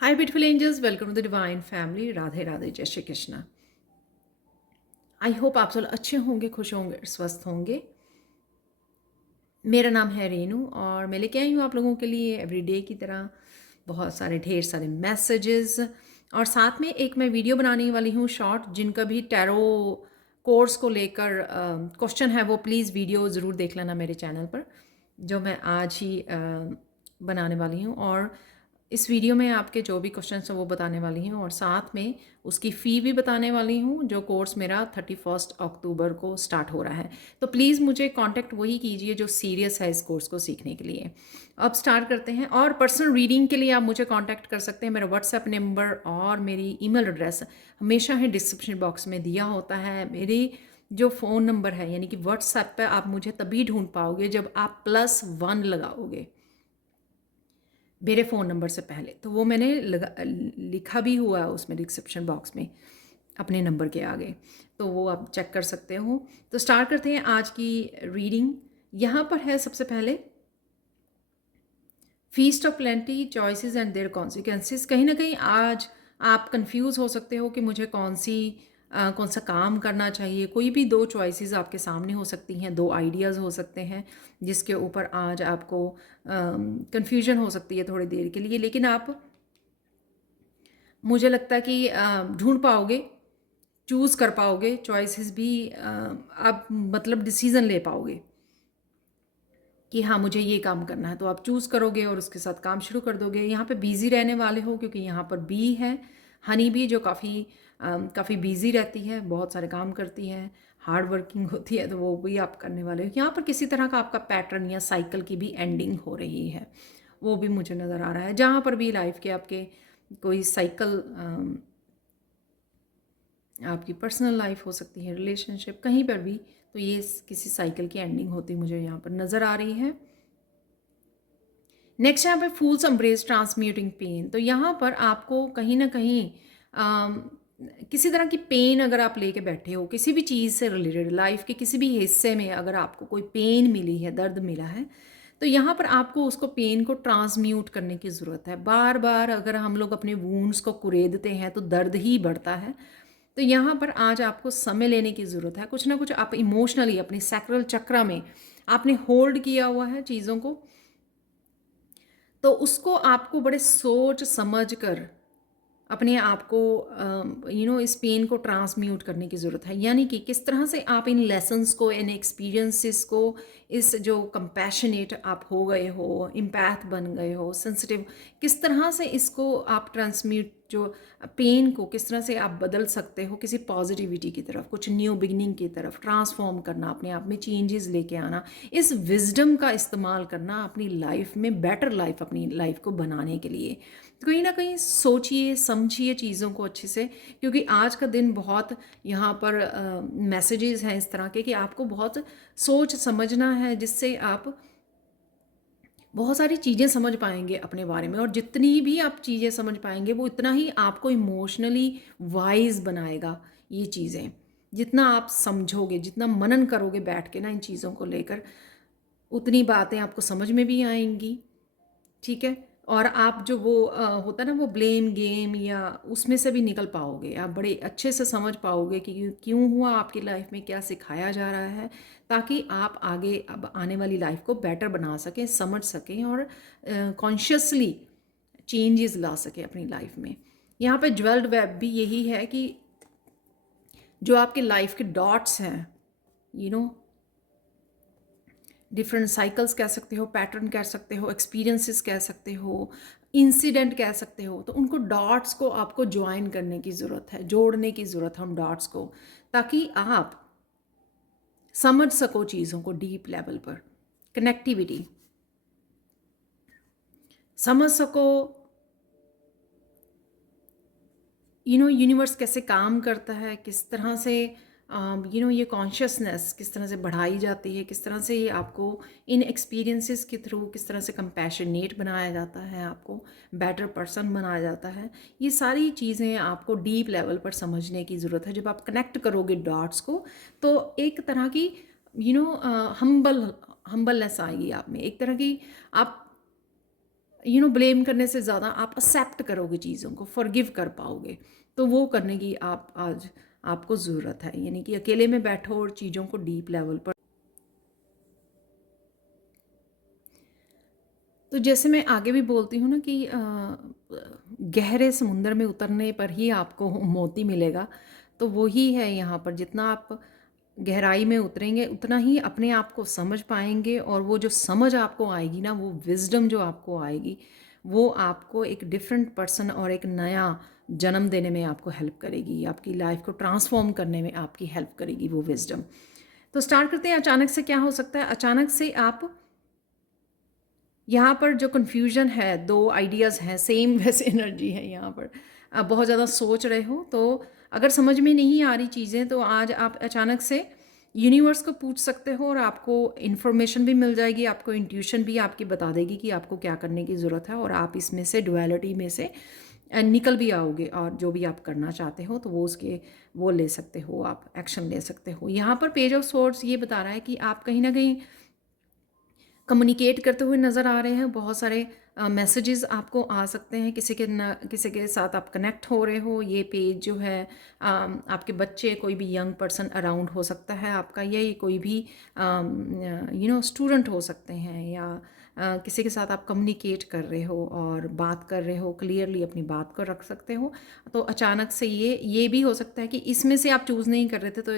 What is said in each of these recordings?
Hi beautiful angels, welcome to the divine family. Radhe Radhe, जय Shri Krishna. I hope आप सब अच्छे होंगे, खुश होंगे, स्वस्थ होंगे। मेरा नाम है रेनू और मैं लेके आई हूँ आप लोगों के लिए एवरीडे की तरह बहुत सारे ढेर सारे मैसेजेस, और साथ में एक मैं वीडियो बनाने वाली हूँ शॉर्ट। जिनका भी टैरो कोर्स को लेकर क्वेश्चन है वो प्लीज़ वीडियो ज़रूर देख लेना मेरे चैनल पर, जो मैं आज ही बनाने वाली हूँ। और इस वीडियो में आपके जो भी क्वेश्चन हैं वो बताने वाली हूँ, और साथ में उसकी फ़ी भी बताने वाली हूँ। जो कोर्स मेरा 31 अक्टूबर को स्टार्ट हो रहा है, तो प्लीज़ मुझे कांटेक्ट वही कीजिए जो सीरियस है इस कोर्स को सीखने के लिए। अब स्टार्ट करते हैं। और पर्सनल रीडिंग के लिए आप मुझे कांटेक्ट कर सकते हैं। मेरा व्हाट्सएप नंबर और मेरी ईमेल एड्रेस हमेशा ही डिस्क्रिप्शन बॉक्स में दिया होता है। मेरी जो फ़ोन नंबर है, यानी कि व्हाट्सएप पे आप मुझे तभी ढूंढ पाओगे जब आप +1 लगाओगे मेरे फ़ोन नंबर से पहले। तो वो मैंने लिखा भी हुआ है उसमें डिस्क्रिप्शन बॉक्स में अपने नंबर के आगे, तो वो आप चेक कर सकते हो। तो स्टार्ट करते हैं आज की रीडिंग। यहाँ पर है सबसे पहले feast of plenty, choices and their consequences. कहीं ना कहीं आज आप कंफ्यूज हो सकते हो कि मुझे कौन सा काम करना चाहिए। कोई भी दो चॉइसेस आपके सामने हो सकती हैं, दो आइडियाज़ हो सकते हैं जिसके ऊपर आज आपको कंफ्यूजन हो सकती है थोड़ी देर के लिए। लेकिन आप, मुझे लगता है कि ढूंढ पाओगे, चूज़ कर पाओगे चॉइसेस भी। आप मतलब डिसीज़न ले पाओगे कि हाँ मुझे ये काम करना है, तो आप चूज़ करोगे और उसके साथ काम शुरू कर दोगे। यहाँ पे बिज़ी रहने वाले हो क्योंकि यहाँ पर बी है, हनी बी, जो काफ़ी बिज़ी रहती है, बहुत सारे काम करती है, हार्ड वर्किंग होती है, तो वो भी आप करने वाले हो। यहाँ पर किसी तरह का आपका पैटर्न या साइकिल की भी एंडिंग हो रही है, वो भी मुझे नज़र आ रहा है। जहाँ पर भी लाइफ के आपके कोई साइकिल, आपकी पर्सनल लाइफ हो सकती है, रिलेशनशिप, कहीं पर भी, तो ये किसी साइकिल की एंडिंग होती मुझे यहाँ पर नज़र आ रही है। नेक्स्ट यहाँ पे फूल्स एम्ब्रेस ट्रांसम्यूटिंग पेन। तो यहाँ पर आपको कहीं ना कहीं आम, किसी तरह की पेन अगर आप लेके बैठे हो, किसी भी चीज़ से रिलेटेड, लाइफ के किसी भी हिस्से में अगर आपको कोई पेन मिली है, दर्द मिला है, तो यहाँ पर आपको उसको पेन को ट्रांसम्यूट करने की ज़रूरत है। बार बार अगर हम लोग अपने वूंड्स को कुरेदते हैं तो दर्द ही बढ़ता है। तो यहाँ पर आज आपको समय लेने की ज़रूरत है। कुछ ना कुछ आप इमोशनली अपनी सैक्रल चक्र में आपने होल्ड किया हुआ है चीज़ों को, तो उसको आपको बड़े सोच समझ कर अपने आप को इस पेन को ट्रांसम्यूट करने की ज़रूरत है। यानी कि किस तरह से आप इन लेसन्स को, इन एक्सपीरियंसेस को, इस जो कंपैशनेट आप हो गए हो, इम्पैथ बन गए हो, सेंसिटिव, किस तरह से इसको आप ट्रांसम्यूट, जो पेन को किस तरह से आप बदल सकते हो किसी पॉजिटिविटी की तरफ, कुछ न्यू बिगनिंग की तरफ, ट्रांसफॉर्म करना, अपने आप में चेंजेस लेके आना, इस विजडम का इस्तेमाल करना अपनी लाइफ में, बेटर लाइफ अपनी लाइफ को बनाने के लिए। तो कहीं ना कहीं सोचिए समझिए चीज़ों को अच्छे से, क्योंकि आज का दिन बहुत यहाँ पर मैसेजेस हैं इस तरह के कि आपको बहुत सोच समझना है, जिससे आप बहुत सारी चीज़ें समझ पाएंगे अपने बारे में। और जितनी भी आप चीज़ें समझ पाएंगे वो इतना ही आपको इमोशनली वाइज बनाएगा। ये चीज़ें जितना आप समझोगे, जितना मनन करोगे बैठ के ना इन चीज़ों को लेकर, उतनी बातें आपको समझ में भी आएंगी। ठीक है। और आप जो वो होता है ना वो ब्लेम गेम, या उसमें से भी निकल पाओगे। आप बड़े अच्छे से समझ पाओगे कि क्यों हुआ, आपकी लाइफ में क्या सिखाया जा रहा है, ताकि आप आगे अब आने वाली लाइफ को बेटर बना सकें, समझ सकें, और कॉन्शियसली चेंजेस ला सकें अपनी लाइफ में। यहाँ पे ज्वेल्ड वेब भी यही है कि जो आपके लाइफ के डॉट्स हैं, यू नो डिफरेंट साइकिल्स कह सकते हो, पैटर्न कह सकते हो, एक्सपीरियंसेस कह सकते हो, इंसिडेंट कह सकते हो, तो उनको डॉट्स को आपको ज्वाइन करने की ज़रूरत है, जोड़ने की ज़रूरत है उन डॉट्स को, ताकि आप समझ सको चीज़ों को डीप लेवल पर, कनेक्टिविटी समझ सको, यूनिवर्स कैसे काम करता है, किस तरह से ये कॉन्शियसनेस किस तरह से बढ़ाई जाती है, किस तरह से ये आपको इन एक्सपीरियंसेस के थ्रू किस तरह से कंपैशनेट बनाया जाता है, आपको बेटर पर्सन बनाया जाता है। ये सारी चीज़ें आपको डीप लेवल पर समझने की ज़रूरत है। जब आप कनेक्ट करोगे डॉट्स को, तो एक तरह की हम्बलनेस आएगी आप में, एक तरह की आप ब्लेम करने से ज़्यादा आप एक्सेप्ट करोगे चीज़ों को, फॉरगिव कर पाओगे। तो वो करने की आप आज आपको ज़रूरत है, यानी कि अकेले में बैठो और चीज़ों को डीप लेवल पर। तो जैसे मैं आगे भी बोलती हूँ ना कि गहरे समुंदर में उतरने पर ही आपको मोती मिलेगा। तो वो ही है यहाँ पर, जितना आप गहराई में उतरेंगे उतना ही अपने आप को समझ पाएंगे, और वो जो समझ आपको आएगी ना, वो विजडम जो आपको आएगी, वो आपको एक डिफरेंट पर्सन और एक नया जन्म देने में आपको हेल्प करेगी, आपकी लाइफ को ट्रांसफॉर्म करने में आपकी हेल्प करेगी वो विजडम। तो स्टार्ट करते हैं, अचानक से क्या हो सकता है। अचानक से आप यहाँ पर जो कन्फ्यूजन है, दो आइडियाज़ हैं सेम वैसे एनर्जी है यहाँ पर। आप बहुत ज़्यादा सोच रहे हो, तो अगर समझ में नहीं आ रही चीज़ें तो आज आप अचानक से यूनिवर्स को पूछ सकते हो, और आपको इन्फॉर्मेशन भी मिल जाएगी, आपको इंट्यूशन भी आपकी बता देगी कि आपको क्या करने की ज़रूरत है, और आप इसमें से डुअलिटी में से निकल भी आओगे, और जो भी आप करना चाहते हो तो वो उसके वो ले सकते हो, आप एक्शन ले सकते हो। यहाँ पर पेज ऑफ सोर्ड्स ये बता रहा है कि आप कहीं ना कहीं कम्युनिकेट करते हुए नज़र आ रहे हैं। बहुत सारे मैसेजेस आपको आ सकते हैं, किसी के साथ आप कनेक्ट हो रहे हो। ये पेज जो है आपके बच्चे, कोई भी यंग पर्सन अराउंड हो सकता है आपका, या ये कोई भी स्टूडेंट हो सकते हैं, या किसी के साथ आप कम्युनिकेट कर रहे हो और बात कर रहे हो, क्लियरली अपनी बात को रख सकते हो। तो अचानक से ये भी हो सकता है कि इसमें से आप चूज़ नहीं कर रहे थे, तो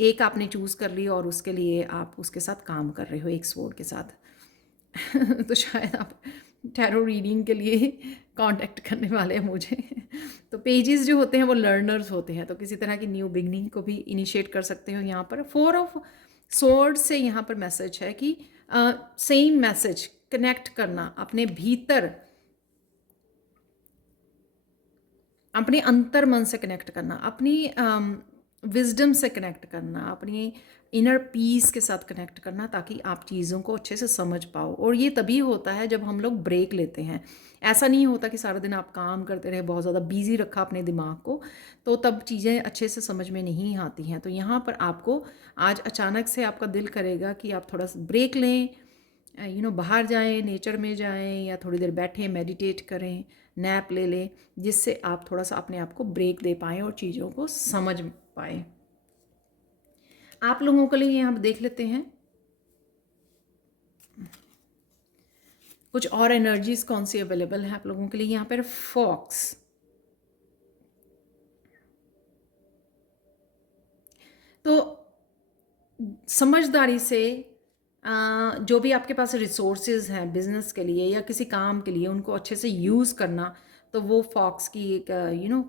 एक आपने चूज़ कर ली और उसके लिए आप उसके साथ काम कर रहे हो, एक स्वॉर्ड के साथ। तो शायद आप टैरो रीडिंग के लिए कांटेक्ट करने वाले हैं मुझे। तो पेजेस जो होते हैं वो लर्नर्स होते हैं, तो किसी तरह की न्यू बिगनिंग को भी इनिशिएट कर सकते हो। यहाँ पर 4 ऑफ स्वॉर्ड से यहाँ पर मैसेज है कि सेम मैसेज कनेक्ट करना अपने भीतर, अपने अंतर मन से कनेक्ट करना, अपनी विजडम से कनेक्ट करना, अपनी इनर पीस के साथ कनेक्ट करना, ताकि आप चीज़ों को अच्छे से समझ पाओ। और ये तभी होता है जब हम लोग ब्रेक लेते हैं। ऐसा नहीं होता कि सारा दिन आप काम करते रहे, बहुत ज़्यादा बिजी रखा अपने दिमाग को, तो तब चीज़ें अच्छे से समझ में नहीं आती हैं। तो यहाँ पर आपको आज अचानक से आपका दिल करेगा कि आप थोड़ा सा ब्रेक लें, बाहर जाएं, नेचर में जाएं, या थोड़ी देर बैठें, मेडिटेट करें, नैप ले लें, जिससे आप थोड़ा सा अपने आप को ब्रेक दे पाएँ और चीज़ों को समझ पाएँ। आप लोगों के लिए यहाँ देख लेते हैं कुछ और एनर्जीज कौन सी अवेलेबल है आप लोगों के लिए। यहाँ पर फॉक्स, तो समझदारी से जो भी आपके पास रिसोर्सेज हैं बिजनेस के लिए या किसी काम के लिए, उनको अच्छे से यूज़ करना। तो वो फॉक्स की एक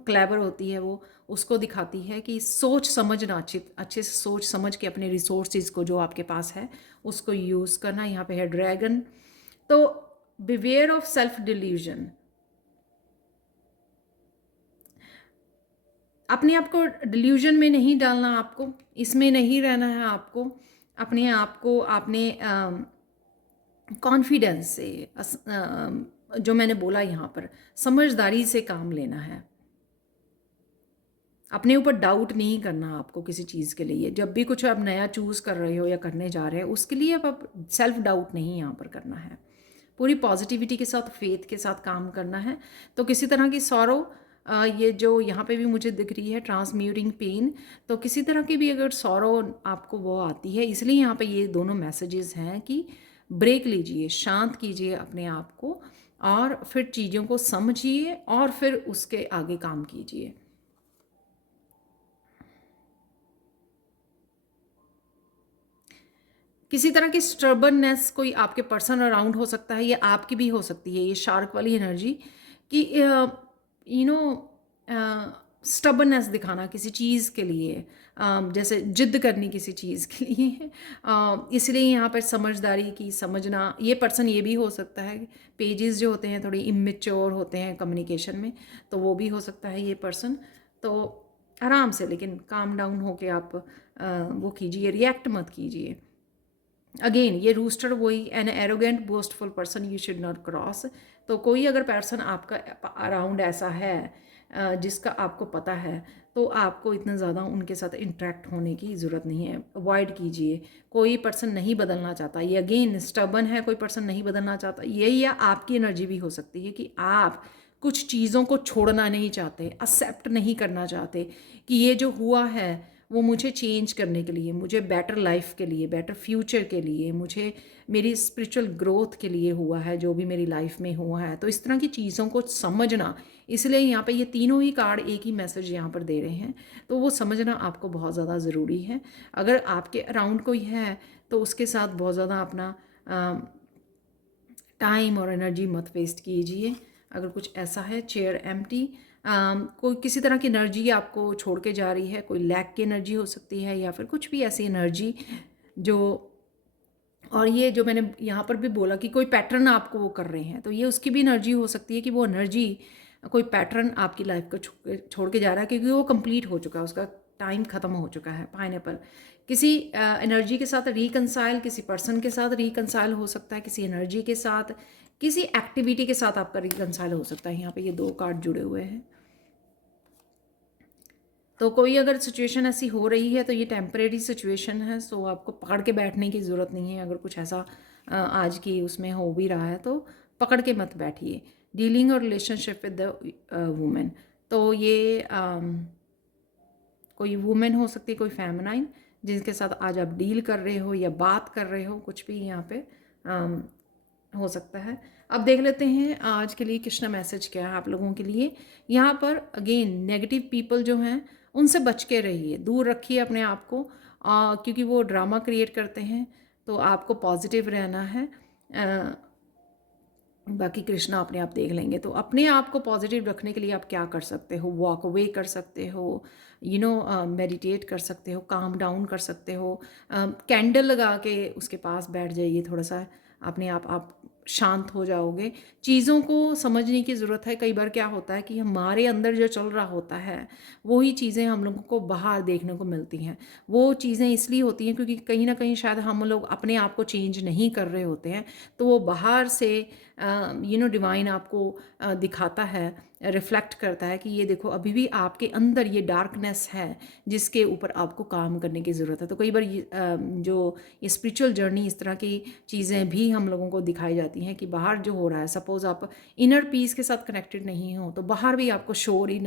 क्लेवर होती है, वो उसको दिखाती है कि सोच समझना, अच्छे से सोच समझ के अपने रिसोर्सेज को जो आपके पास है उसको यूज़ करना। यहाँ पे है ड्रैगन। तो बिवेयर ऑफ सेल्फ डिल्यूजन, अपने आप को डिल्यूजन में नहीं डालना, आपको इसमें नहीं रहना है। आपको अपने आप को आपने कॉन्फिडेंस से जो मैंने बोला यहाँ पर, समझदारी से काम लेना है। अपने ऊपर डाउट नहीं करना आपको किसी चीज़ के लिए। जब भी कुछ आप नया चूज़ कर रहे हो या करने जा रहे हो, उसके लिए आप सेल्फ डाउट नहीं यहाँ पर करना है। पूरी पॉजिटिविटी के साथ, फेथ के साथ काम करना है। तो किसी तरह की सॉरो, ये जो यहाँ पे भी मुझे दिख रही है ट्रांसम्यूटिंग पेन, तो किसी तरह की भी अगर सॉरो आपको वो आती है, इसलिए यहाँ पे ये दोनों मैसेजेस हैं कि ब्रेक लीजिए, शांत कीजिए अपने आप को, और फिर चीज़ों को समझिए और फिर उसके आगे काम कीजिए। किसी तरह की स्टर्बननेस कोई आपके पर्सन अराउंड हो सकता है, या आपकी भी हो सकती है, ये शार्क वाली एनर्जी कि स्टबननेस दिखाना किसी चीज़ के लिए, जैसे जिद करनी किसी चीज़ के लिए। इसलिए यहाँ पर समझदारी की समझना, ये पर्सन ये भी हो सकता है, पेजेस जो होते हैं थोड़ी इमेच्योर होते हैं कम्युनिकेशन में, तो वो भी हो सकता है ये पर्सन। तो आराम से, लेकिन काम डाउन होके आप वो कीजिए, रिएक्ट मत कीजिए। अगेन ये रूस्टर वही, an arrogant boastful person you should not cross. तो कोई अगर पर्सन आपका अराउंड ऐसा है जिसका आपको पता है, तो आपको इतना ज़्यादा उनके साथ इंटरेक्ट होने की ज़रूरत नहीं है, अवॉइड कीजिए। कोई पर्सन नहीं बदलना चाहता, ये अगेन स्टबन है, कोई पर्सन नहीं बदलना चाहता, ये या आपकी एनर्जी भी हो सकती है कि आप कुछ चीज़ों को छोड़ना नहीं चाहते, एक्सेप्ट नहीं करना चाहते कि ये जो हुआ है वो मुझे चेंज करने के लिए, मुझे बेटर लाइफ के लिए, बेटर फ्यूचर के लिए, मुझे मेरी स्पिरिचुअल ग्रोथ के लिए हुआ है, जो भी मेरी लाइफ में हुआ है। तो इस तरह की चीज़ों को समझना, इसलिए यहाँ पे ये तीनों ही कार्ड एक ही मैसेज यहाँ पर दे रहे हैं, तो वो समझना आपको बहुत ज़्यादा ज़रूरी है। अगर आपके अराउंड कोई है तो उसके साथ बहुत ज़्यादा अपना टाइम और एनर्जी मत वेस्ट कीजिए। अगर कुछ ऐसा है, चेयर एम्प्टी, कोई किसी तरह की एनर्जी आपको छोड़ के जा रही है, कोई लैक की एनर्जी हो सकती है या फिर कुछ भी ऐसी एनर्जी जो, और ये जो मैंने यहाँ पर भी बोला कि कोई पैटर्न आपको वो कर रहे हैं, तो ये उसकी भी एनर्जी हो सकती है कि वो एनर्जी कोई पैटर्न आपकी लाइफ को छोड़ के जा रहा है, क्योंकि वो कंप्लीट हो चुका है, उसका टाइम ख़त्म हो चुका है। पाइनएप्पल किसी एनर्जी के साथ रिकंसाइल, किसी पर्सन के साथ रिकंसाइल हो सकता है, किसी एनर्जी के साथ, किसी एक्टिविटी के साथ आपका रिकंसाइल हो सकता है। यहाँ पे ये दो कार्ड जुड़े हुए हैं। तो कोई अगर सिचुएशन ऐसी हो रही है तो ये टेम्परेरी सिचुएशन है, सो आपको पकड़ के बैठने की ज़रूरत नहीं है। अगर कुछ ऐसा आज की उसमें हो भी रहा है तो पकड़ के मत बैठिए। डीलिंग और रिलेशनशिप विद द वुमेन, तो ये कोई वुमेन हो सकती है, कोई फेमिनाइन जिनके साथ आज आप डील कर रहे हो या बात कर रहे हो, कुछ भी यहाँ पे हो सकता है। अब देख लेते हैं आज के लिए कृष्णा मैसेज क्या है आप लोगों के लिए। यहाँ पर अगेन नेगेटिव पीपल जो हैं उनसे बच के रहिए, दूर रखिए अपने आप को, क्योंकि वो ड्रामा क्रिएट करते हैं। तो आपको पॉजिटिव रहना है, बाकी कृष्णा अपने आप देख लेंगे। तो अपने आप को पॉजिटिव रखने के लिए आप क्या कर सकते हो, वॉक अवे कर सकते हो, मेडिटेट कर सकते हो, काम डाउन कर सकते हो, कैंडल लगा के उसके पास बैठ जाइए, थोड़ा सा अपने आप शांत हो जाओगे। चीज़ों को समझने की ज़रूरत है। कई बार क्या होता है कि हमारे अंदर जो चल रहा होता है वही चीज़ें हम लोगों को बाहर देखने को मिलती हैं। वो चीज़ें इसलिए होती हैं क्योंकि कहीं ना कहीं शायद हम लोग अपने आप को चेंज नहीं कर रहे होते हैं, तो वो बाहर से डिवाइन आपको दिखाता है, रिफ्लेक्ट करता है कि ये देखो अभी भी आपके अंदर ये डार्कनेस है जिसके ऊपर आपको काम करने की ज़रूरत है। तो कई बार जो ये स्पिरिचुअल जर्नी, इस तरह की चीज़ें भी हम लोगों को दिखाई जाती हैं कि बाहर जो हो रहा है, सपोज़ आप इनर पीस के साथ कनेक्टेड नहीं हो तो बाहर भी आपको शोर ही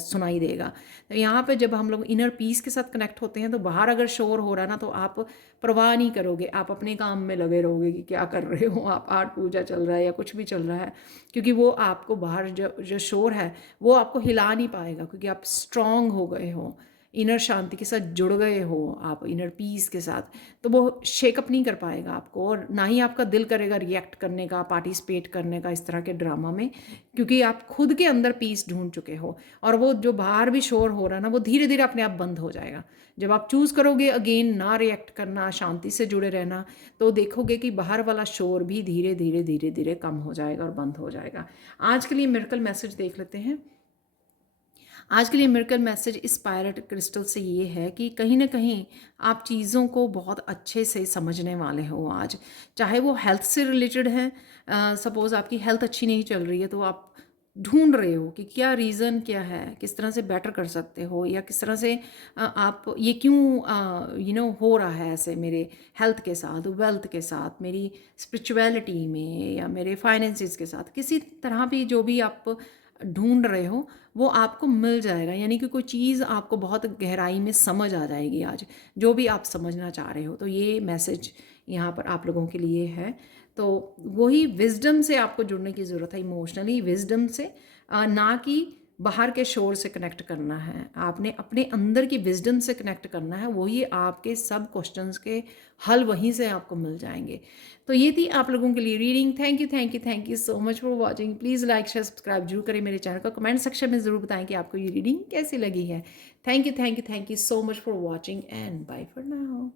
सुनाई देगा। तो यहाँ पे जब हम लोग इनर पीस के साथ कनेक्ट होते हैं तो बाहर अगर शोर हो रहा है ना, तो आप परवाह नहीं करोगे, आप अपने काम में लगे रहोगे कि क्या कर रहे हो, आप आठ पूजा चल रहा है या कुछ भी चल रहा है, क्योंकि वो आपको बाहर जो शोर है वो आपको हिला नहीं पाएगा, क्योंकि आप स्ट्रांग हो गए हो, इनर शांति के साथ जुड़ गए हो आप, इनर पीस के साथ। तो वो शेकअप नहीं कर पाएगा आपको, और ना ही आपका दिल करेगा रिएक्ट करने का, पार्टिसिपेट करने का इस तरह के ड्रामा में, क्योंकि आप खुद के अंदर पीस ढूंढ चुके हो। और वो जो बाहर भी शोर हो रहा है ना, वो धीरे धीरे अपने आप बंद हो जाएगा। जब आप चूज़ करोगे अगेन ना रिएक्ट करना, शांति से जुड़े रहना, तो देखोगे कि बाहर वाला शोर भी धीरे धीरे धीरे धीरे कम हो जाएगा और बंद हो जाएगा। आज के लिए मिरेकल मैसेज देख लेते हैं। आज के लिए मिरेकल मैसेज इस स्पायरेट क्रिस्टल से ये है कि कहीं ना कहीं आप चीज़ों को बहुत अच्छे से समझने वाले हो आज, चाहे वो हेल्थ से रिलेटेड है। सपोज़ आपकी हेल्थ अच्छी नहीं चल रही है तो आप ढूंढ रहे हो कि क्या रीज़न क्या है, किस तरह से बेटर कर सकते हो, या किस तरह से आप ये क्यों हो रहा है ऐसे मेरे हेल्थ के साथ, वेल्थ के साथ, मेरी स्पिरिचुअलिटी में, या मेरे फाइनेंसिस के साथ, किसी तरह भी जो भी आप ढूंढ रहे हो वो आपको मिल जाएगा। यानी कि कोई चीज़ आपको बहुत गहराई में समझ आ जाएगी आज, जो भी आप समझना चाह रहे हो। तो ये मैसेज यहाँ पर आप लोगों के लिए है। तो वही विजडम से आपको जुड़ने की ज़रूरत है, इमोशनली विजडम से, ना कि बाहर के शोर से कनेक्ट करना है। आपने अपने अंदर की विजडम से कनेक्ट करना है, वही आपके सब क्वेश्चंस के हल वहीं से आपको मिल जाएंगे। तो ये थी आप लोगों के लिए reading. Thank you so much for watching. Please like share subscribe जरूर करें मेरे चैनल को। कमेंट सेक्शन में ज़रूर बताएं कि आपको ये रीडिंग कैसी लगी है। Thank you so much for watching and bye for now.